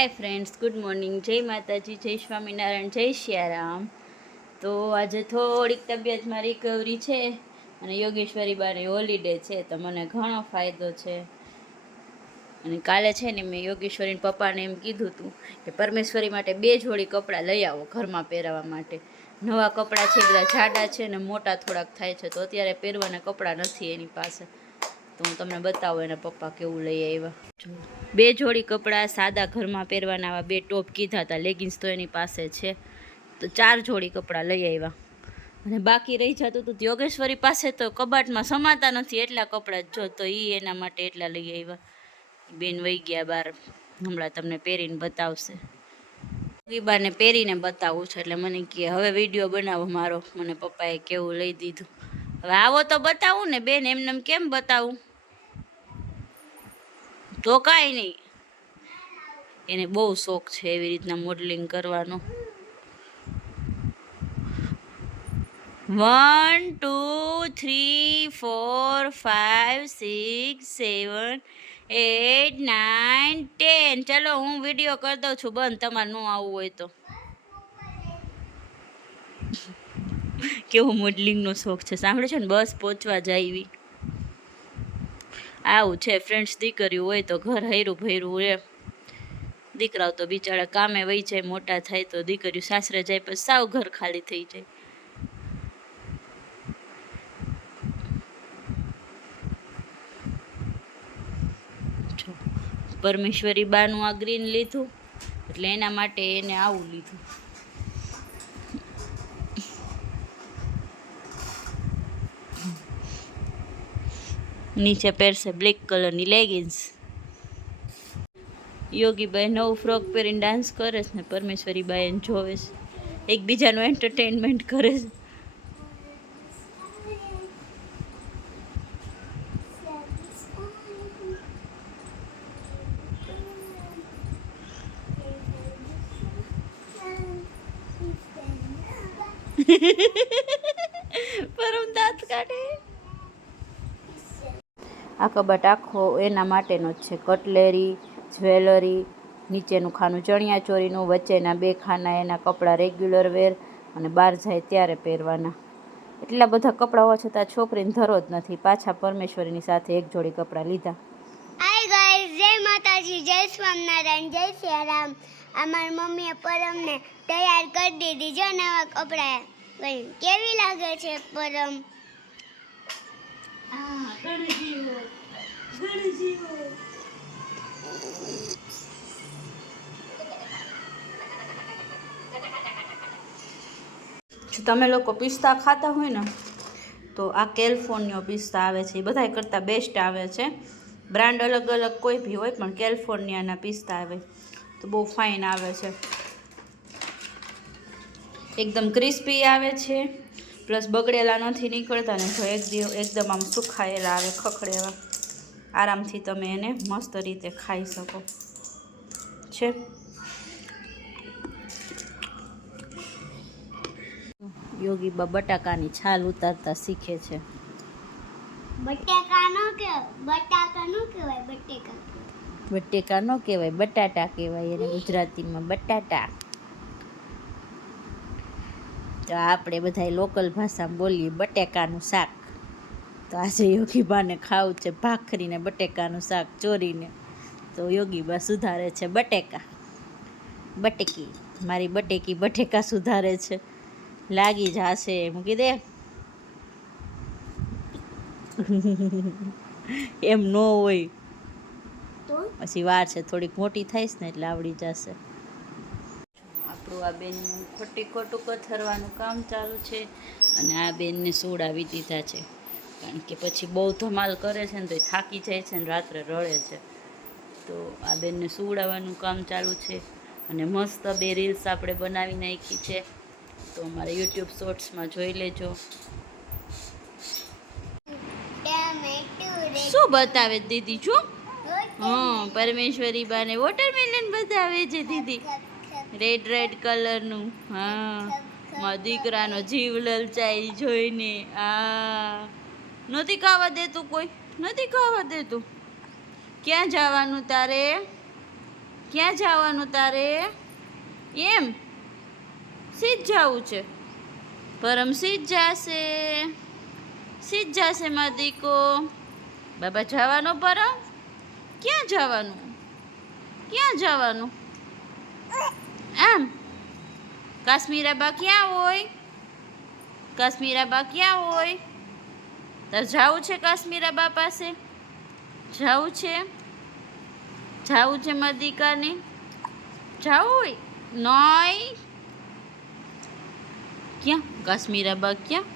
Hi friends, good morning. જય માતાજી, જય સ્વામિનારાયણ, જય સિયારામ. તો આજે થોડીક તબિયતમાં રિકવરી છે અને યોગેશ્વરી બાને હોલિડે છે તો મને ઘણો ફાયદો છે. અને કાલે છે ને મેં યોગેશ્વરીના પપ્પાને એમ કીધું હતું કે પરમેશ્વરી માટે 2 જોડી કપડાં લઈ આવો ઘરમાં પહેરવા માટે. નવા કપડાં છે, બધા જાડા છે ને મોટા થોડાક થાય છે, તો અત્યારે પહેરવાના કપડાં નથી એની પાસે. તો હું તમને બતાવું એના પપ્પા કેવું લઈ આવ્યા. 2 જોડી કપડાં સાદા ઘરમાં પહેરવાના, આવા 2 ટોપ કીધા હતા. લેગિન્સ તો એની પાસે છે, તો 4 જોડી કપડાં લઈ આવ્યા. અને બાકી રહી જતું હતું યોગેશ્વરી પાસે તો કબાટમાં સમાતા નથી એટલા કપડાં, જો તો એ એના માટે એટલા લઈ આવ્યા. બેન વહી ગયા બહાર, હમણાં તમને પહેરીને બતાવશે. વિબાને પહેરીને બતાવું છે એટલે મને કહે હવે વિડીયો બનાવો મારો. મને પપ્પાએ કેવું લઈ દીધું. હવે આવો તો બતાવું ને બેન, એમને કેમ બતાવું? તો કાંઈ નહીં, એને બહુ શોખ છે એવી રીતના મોડલિંગ કરવાનો. 1 2 3 4 5 6 7 8 9 10. ચલો હું વિડીયો કરી દઉં છું બંધ, તમારે ન આવવું હોય તો. કેવો મોડલિંગનો શોખ છે, સાંભળે છે ને? બસ પહોંચવા જાય આવું છે ફ્રેન્ડ્સ. દીકરીઓ હોય તો ઘર હૈરું ભૈરું રહે. દીકરાઓ તો બિચારા કામે વહી જાય, મોટા થાય તો. દીકરીઓ સાસરે જાય પછી સાવ ઘર ખાલી થઈ જાય. પરમેશ્વરી બાનું આ ગ્રીન લીધું એટલે એના માટે એને આવું લીધું. નીચે પહેરશે બ્લેક કલરની લેગિન્સ. યોગીબાઈ નવું ફ્રોક પહેરીને ડાન્સ કરે છે ને પરમેશ્વરી બાઈ એને જોવે છે, એકબીજાનું એન્ટરટેનમેન્ટ કરે છે. પરમ દાંત કાઢે. આ કબાટ આખો એના માટેનો જ છે. કટલેરી, જ્વેલરી, નીચેનું ખાનું ચણિયા ચોરીનું, વચ્ચેના 2 ખાના એના કપડાં રેગ્યુલર વેર અને બહાર જાય ત્યારે પહેરવાના. એટલા બધા કપડાં હોવા છતાં છોકરીને ધરો જ નથી. પાછા પરમેશ્વરીની સાથે 1 જોડી કપડાં લીધા. હાય ગાઈસ, જય માતાજી, જય સ્વામિનારાયણ, જય સિયારામ. અમારી મમ્મીએ પરમને તૈયાર કરી દીધી, જો નવા કપડાં. કેવી લાગે છે પરમ? જો તમે લોકો પિસ્તા ખાતા હોય ને તો આ કેલિફોર્નિયા પિસ્તા આવે છે, એ બધા કરતાં બેસ્ટ આવે છે. બ્રાન્ડ અલગ અલગ કોઈ બી હોય પણ કેલિફોર્નિયાના પિસ્તા આવે તો બહુ ફાઇન આવે છે. એકદમ ક્રિસ્પી આવે છે, પ્લસ બગડેલા નથી નીકળતા ને. જો એકદમ આમ સુખાયેલા આવે, ખખડેલા. આરામથી તમે એને મસ્ત રીતે ખાઈ શકો છે. યોગીબા બટાકાની છાલ ઉતારતા શીખે છે. બટેકા નો કહેવાય, બટેકા નો કહેવાય, બટાટા કહેવાય એને ગુજરાતીમાં, બટાટા. તો આપણે બધા લોકલ ભાષામાં બોલીએ બટેકાનું શાક. તો આજે યોગીબાને ખાવું છે ભાખરીને બટેકાનું શાક ચોરીને. તો યોગીબા સુધારે છે બટેકા. બટેકી, મારી બટેકી બટેકા સુધારે છે. લાગી જશે મૂકી દે. એમ ન હોય, પછી વાર છે, થોડીક મોટી થઈશ ને એટલે આવડી જશે. આપણું આ બેનનું ખોટું કથરવાનું કામ ચાલુ છે અને આ બેનને સોડાવી દીધા છે, કારણ કે પછી બહુ ધમાલ કરે છે ને તો એ થાકી જાય છે ને રાત્રે રડે છે. તો આ બેનને સુવડાવવાનું કામ ચાલુ છે. અને મસ્ત 2 રીલ્સ આપણે બનાવી નાખી છે, તો અમારા યુટ્યુબ શોર્ટ્સમાં જોઈ લેજો. શું બતાવે દીદી? શું? પરમેશ્વરી બાને વોટરમેલન બતાવે છે દીદી, રેડ કલરનું. મારા દીકરાનો જીવ લલચાઈ જોઈને. નથી ખાવા દેતું, કોઈ નથી ખાવા દેતું. ક્યાં જવાનું તારે? ક્યાં જવાનું તારે? એમ સીધ જવું છે? પરમ સીધ જાશે મારો દીકો. બાબા જવાનો પરમ? ક્યાં જવાનું? આમ કાશ્મીરાબા ક્યાં હોય? તાર જાવું છે કાશ્મીરાબા પાસે? જાવું છે મારા દીકાને? જાવું હોય નહીં? ક્યાં કાશ્મીરાબા ક્યાં?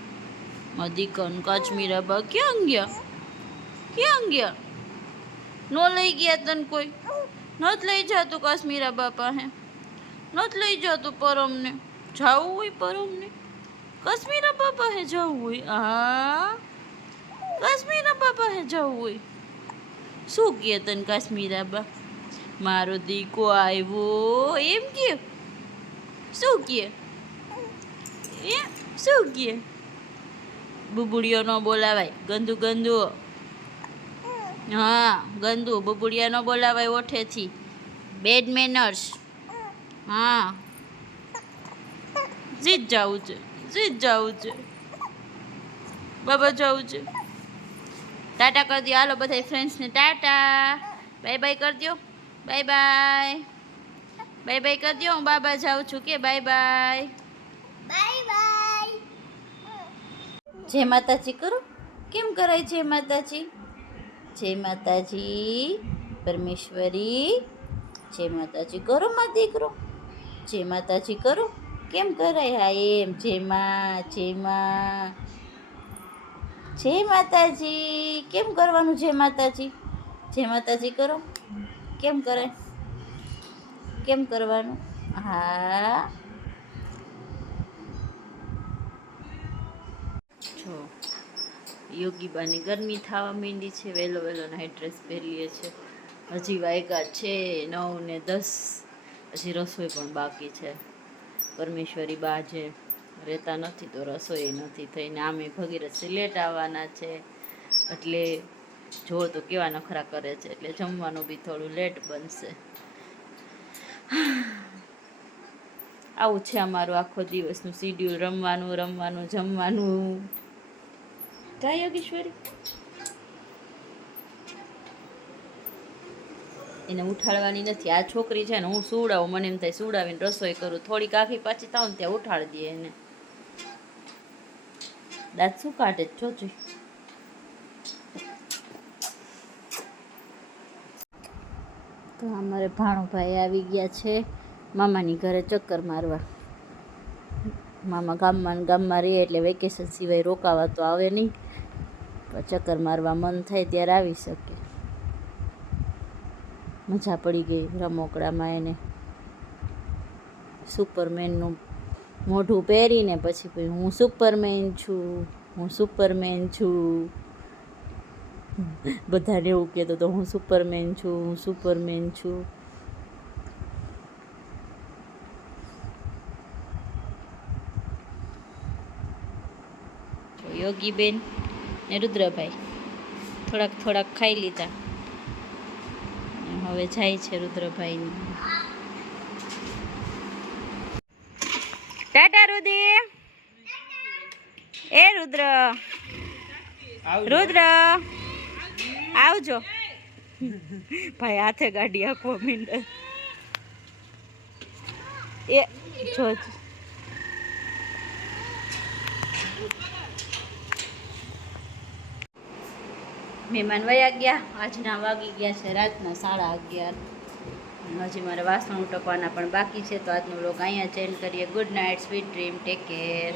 મારા દીકાનું કાશ્મીરાબા ક્યાં ગયા? નો લઈ ગયા તને કોઈ? નત લઈ જાતું કાશ્મીરાબા પાસે? નત લઈ જાતું પરમને? જાવું હોય પરમને? કાશ્મીરાબા પાસે જવું હોય? કાશ્મીરાબા પાસે જવું હોય? શું કહે તને કાશ્મીરાબા? મારો દીકો આવ્યો એમ કે? શું કહે? બુબુડિયો ન બોલાવાય, ગંદુ. હા ગંદુ બબુડિયા ન બોલાવાય ઓઠેથી. Bed manners. હા જીત જવું છે. બાબા જવું છે. ટાટા કરી દો. હાલો બધા ફ્રેન્ડ્સને ટાટા. બાય બાય કરી દો. બાય બાય કરી દો. હું બાબા જાઉં છું કે બાય બાય. જય માતાજી કરો. કેમ કરાય જય માતાજી? જય માતાજી પરમેશ્વરી. જય માતાજી કરો માં દીકરો. જય માતાજી કરો. કેમ કરાય? હા એમ જય માતાજી. કેમ કરવાનું જય માતાજી? જય માતાજી કરો. કેમ કરાય? કેમ કરવાનું? હા જો યોગીબાની ગરમી થવા માંડી છે. વહેલો નાઇટ ડ્રેસ પહેરીએ છે. હજી વાગ્યા છે 9 ને 10. હજી રસોઈ પણ બાકી છે. પરમેશ્વરી બા જે રહેતા નથી તો રસોઈ નથી થઈને. આમે ભગીરથ લેટ આવવાના છે એટલે જો તો કેવા નખરા કરે છે. એટલે જમવાનું બી થોડું લેટ બનશે. આવું છે અમારું આખો દિવસનું શિડ્યુલ. રમવાનું જમવાનું. કા યોગેશ્વરી? એને ઉઠાડવાની નથી. આ છોકરી છે ને હું સુવડાવું. મને એમ થાય સુવડાવીને રસોઈ કરું. થોડીક આખી પાછી થાવ ને ત્યાં ઉઠાડી દઈએ એને. દાંત શું કાઢે જોજો. તો અમારે ભાણુભાઈ આવી ગયા છે મામાની ઘરે ચક્કર મારવા. મામા ગામમાં રહે એટલે વેકેશન સિવાય રોકાવા તો આવે નહીં. પણ ચક્કર મારવા મન થાય ત્યારે આવી શકે. મજા પડી ગઈ રમકડામાં એને. સુપરમેનનું મોઢું પહેરીને પછી હું સુપરમેન છું. બધાને એવું કહેતો તો હું સુપરમેન છું. યોગીબેન ને રુદ્રભાઈ થોડાક ખાઈ લીધા. હવે જાય છે રુદ્રભાઈ. ટાટા રુધિર. એ રુદ્ર આવજો. ભાઈ હાથે ગાડી આખવા માંડે. એ જો મહેમાન વયા ગયા. આજના વાગી ગયા છે રાતના 11:30. હજી મારે વાસણ ઉટકવાના પણ બાકી છે. તો આજનો વ્લોગ અહીંયા ચેન્જ કરીએ. Good night, sweet dream, take care.